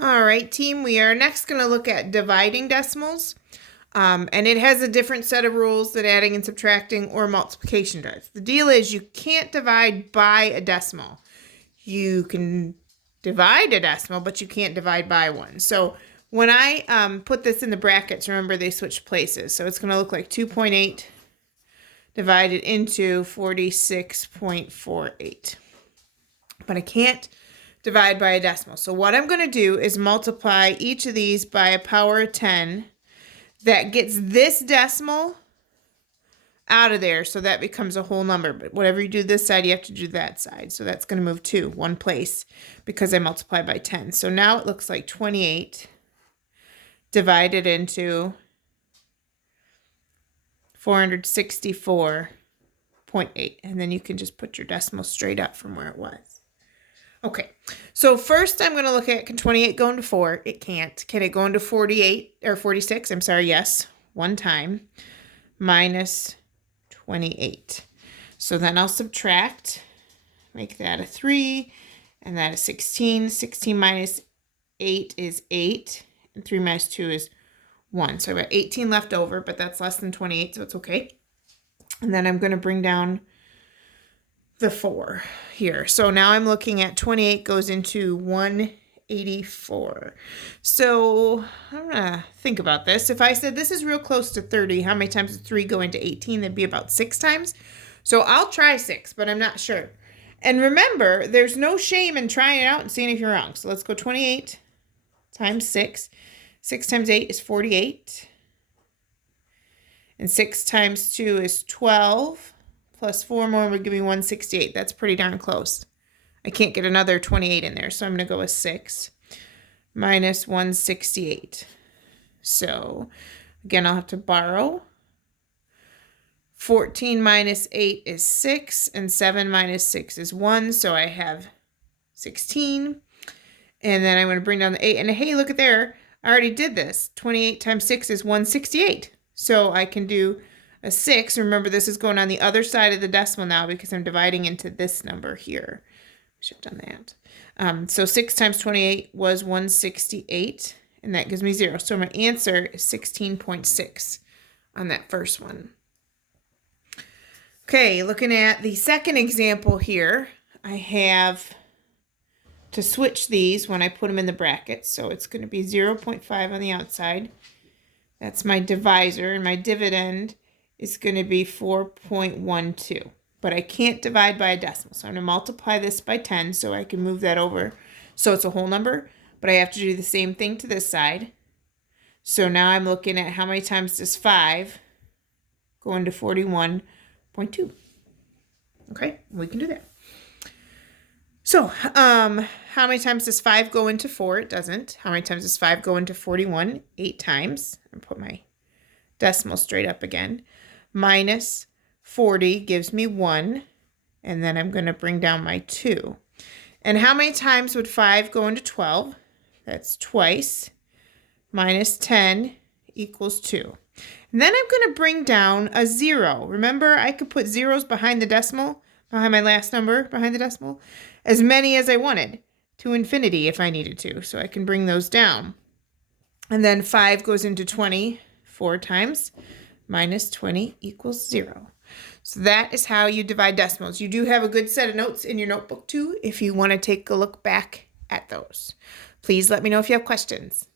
All right, team, we are next going to look at dividing decimals. And it has a different set of rules than adding and subtracting or multiplication does. The deal is you can't divide by a decimal. You can divide a decimal, but you can't divide by one. So when I put this in the brackets, remember they switched places. So it's going to look like 2.8 divided into 46.48. But I can't divide by a decimal. So what I'm going to do is multiply each of these by a power of 10. That gets this decimal out of there, so that becomes a whole number. But whatever you do this side, you have to do that side. So that's going to move 2, one place, because I multiply by 10. So now it looks like 28 divided into 464.8. And then you can just put your decimal straight up from where it was. Okay, so first I'm going to look at, can 28 go into 4? It can't. Can it go into 48 or 46? I'm sorry, yes, one time. Minus 28. So then I'll subtract, make that a 3, and that a 16. 16 minus 8 is 8, and 3 minus 2 is 1. So I've got 18 left over, but that's less than 28, so it's okay. And then I'm going to bring down the 4 here. So now I'm looking at 28 goes into 184. So I'm gonna think about this. If I said this is real close to 30, how many times does 3 go into 18? That'd be about 6 times. So I'll try 6, but I'm not sure. And remember, there's no shame in trying it out and seeing if you're wrong. So let's go 28 times 6. 6 times 8 is 48. And 6 times 2 is 12. Plus 4 more would give me 168. That's pretty darn close. I can't get another 28 in there, so I'm going to go with 6 minus 168. So, again, I'll have to borrow. 14 minus 8 is 6, and 7 minus 6 is 1, so I have 16. And then I'm going to bring down the 8. And hey, look at there. I already did this. 28 times 6 is 168. So I can do a 6. Remember, this is going on the other side of the decimal now because I'm dividing into this number here. I should have done that. So 6 times 28 was 168, and that gives me 0. So my answer is 16.6 on that first one. Okay, looking at the second example here, I have to switch these when I put them in the brackets. So it's going to be 0.5 on the outside. That's my divisor, and my dividend is going to be 4.12. But I can't divide by a decimal. So I'm going to multiply this by 10 so I can move that over so it's a whole number. But I have to do the same thing to this side. So now I'm looking at how many times does 5 go into 41.2. Okay, we can do that. So how many times does 5 go into 4? It doesn't. How many times does 5 go into 41? 8 times. I'll put my decimal straight up again. Minus 40 gives me 1, and then I'm going to bring down my 2. And how many times would 5 go into 12? That's twice. Minus 10 equals 2. And then I'm going to bring down a 0. Remember, I could put zeros behind the decimal, behind my last number, behind the decimal, as many as I wanted, to infinity if I needed to. So I can bring those down. And then 5 goes into 20 4 times. Minus 20 equals 0. So that is how you divide decimals. You do have a good set of notes in your notebook too if you want to take a look back at those. Please let me know if you have questions.